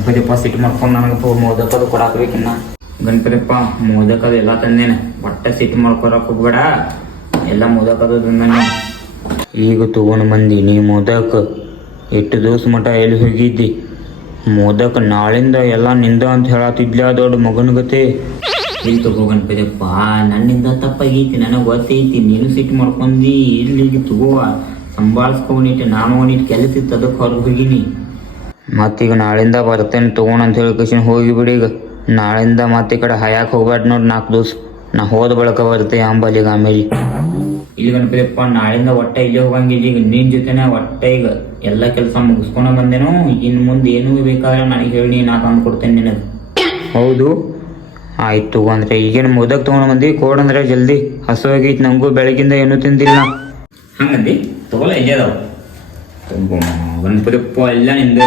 ಗಣಪತಿಪ್ಪ ಸಿಟ್ಟು ಮಾಡ್ಕೊಂಡು ನನಗೆ ಮೋದಕದು ಕೊಡಾಕ್ಬೇಕಿನ್ನ. ಗಣಪತಿಪ್ಪ ಮೋದಕದು ಎಲ್ಲ ತಂದೇನೆ, ಒಟ್ಟೆ ಸಿಟ್ಟು ಮಾಡ್ಕೊಳಕ್ ಹೋಗ್ಬೇಡ, ಎಲ್ಲ ಮೋದಕದು ತಂದೇನೆ. ಈಗ ತಗೊಂಡು ಬಂದಿ ನೀ ಮೋದಕ. ಎಷ್ಟು ದಿವಸ ಮಟ ಎಲ್ಲಿ ಹೋಗಿದ್ದಿ? ಮೋದಕ ನಾಳಿಂದ ಎಲ್ಲ ನಿಂದ ಅಂತ ಹೇಳತ್ತಿದ್ಲ ದೊಡ್ಡ ಮಗನಗತೆ. ಇಲ್ಲಿ ತಗೋ ಗಣಪತಿಯಪ್ಪ, ನನ್ನಿಂದ ತಪ್ಪಾಗೈತಿ, ನನಗೆ ಗೊತ್ತೈತಿ. ನೀನು ಸಿಟ್ಟು ಮಾಡ್ಕೊಂಡಿ, ಇಲ್ಲಿಗೆ ತಗೋ ಸಂಭಾಳಿಸ್ಕೊಂಡಿಟ್ಟು. ನಾನು ಒಂದಿಟ್ಟು ಕೆಲಸ ಇತ್ತು, ಅದಕ್ಕೆ ಹೊರಗೆ ಹೋಗಿನಿ. ಮತ್ತೀಗ ನಾಳಿಂದ ಬರ್ತೇನೆ ತಗೋಣ ಅಂತ ಹೇಳಿ ಕಸಿನ ಹೋಗಿಬಿಡಿ. ಈಗ ನಾಳಿಂದ ಮತ್ತೆ ಈ ಕಡೆ ಹಯಾಕೆ ಹೋಗ್ಬೇಡ ನೋಡಿ 4 ದಿವಸ. ನಾ ಹೋದ ಬಳಕ ಬರ್ತೆ ಅಂಬಲಿಗ ಆಮೇಲೆ. ಇಲ್ಲಿ ಗಣಪತಿಯಪ್ಪ ನಾಳಿಂದ ಒಟ್ಟೆ ಇಲ್ಲೇ ಹೋಗಂಗಿಲ್ಲ. ಈಗ ನಿನ್ನ ಜೊತೆನೆ ಒಟ್ಟೆ ಈಗ ಎಲ್ಲ ಕೆಲಸ ಮುಗಿಸ್ಕೊಂಡು ಬಂದೇನೋ. ಇನ್ನು ಮುಂದೆ ಏನೂ ಬೇಕಾದ್ರೆ ನನಗೆ ಹೇಳಿ, ನಾ ತಂದು ಕೊಡ್ತೇನೆ ನಿನಗೆ. ಹೌದು ಆಯ್ತು ಅಂದರೆ ಈಗೇನು ಮೋದಕ್ ತೊಗೊಂಡು ಬಂದು ಕೊಡಂದ್ರೆ ಜಲ್ದಿ. ಹಸುವಾಗೈತಿ ನನಗೂ, ಬೆಳಗಿಂದ ಏನೂ ತಿಂದಿಲ್ಲ. ಹಂಗಂದಿ ತಗೋಲ್ಲ, ಇಲ್ಲೇ ಅದಾವ. ಗಣಪತಿಯಪ್ಪ ಎಲ್ಲ ನಿಂದ